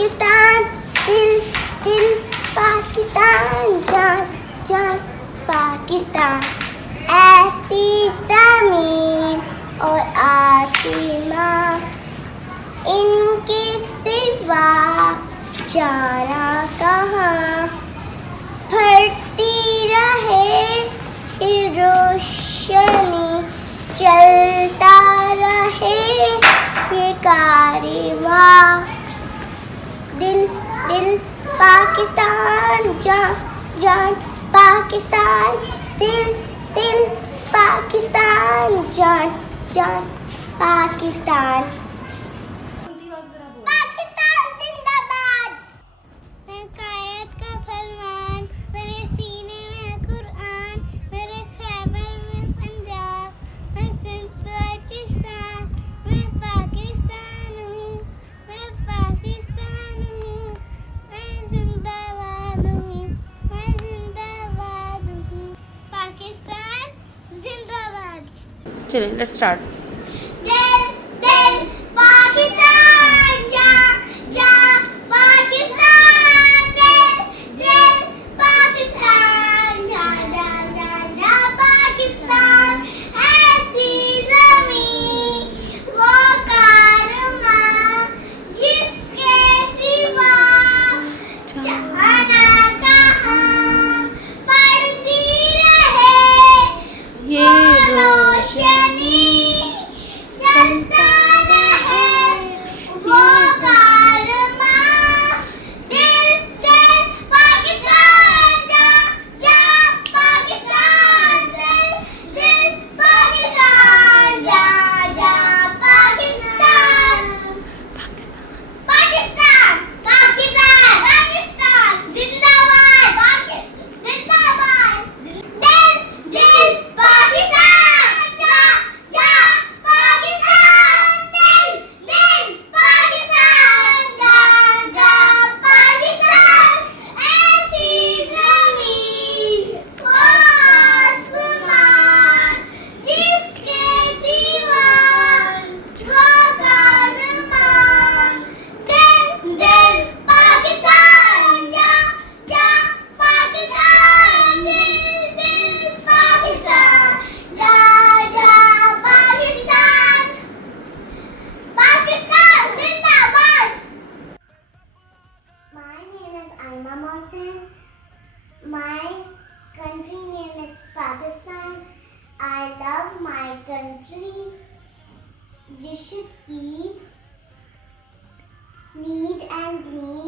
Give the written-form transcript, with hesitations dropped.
पाकिस्तान, दिल दिल पाकिस्तान, जान जान पाकिस्तान। ऐसी ज़मीन और आसमां, इनके सिवा जाना कहाँ। फटती रहे ये रोशनी, चलता रहे ये कारवां। दिल दिल पाकिस्तान, जान जान पाकिस्तान। दिल दिल पाकिस्तान, जान जान पाकिस्तान। पाकिस्तान जिंदाबाद। मैं कायद का फरमान, मेरे सीने में कुरान, मेरे खैबर में पंजाब, मैं सिंध बलूचिस्तान, मैं पाकिस्तान हूँ, मैं पाकिस्तान हूँ, मैं जिंदाबाद हूँ, मैं जिंदाबाद हूँ। पाकिस्तान जिंदाबाद। चलिए लेट्स स्टार्ट। दिल दिल पाकिस्तान, जा जा पाकिस्तान। दिल दिल पाकिस्तान, जा जा जा जा पाकिस्तान। ऐसी ज़मीं वो कारवां, जिसके सिवा जाना कहाँ। पड़ती रहे ये रोशनी, चलता रहे वो कारवां। दिल दिल पाकिस्तान, जा जा पाकिस्तान। दिल दिल पाकिस्तान, जा जा पाकिस्तान। पाकिस्तान पाकिस्तान पाकिस्तान जिंदाबाद। जिंदाबाद। दिल दिल पाकिस्तान, जा जा पाकिस्तान। दिल दिल पाकिस्तान, जा जा पाकिस्तान। ऐसी ज़मीं वो आसमां, जिसके सिवा वो कारवां। दिल दिल पाकिस्तान, जा जा पाकिस्तान। दिल दिल पाकिस्तान, जा जा पाकिस्तान। पाकिस्तान जिंदाबाद। My name is Aima Mohsin. My country name is Pakistan. I love my country. You should keep neat and clean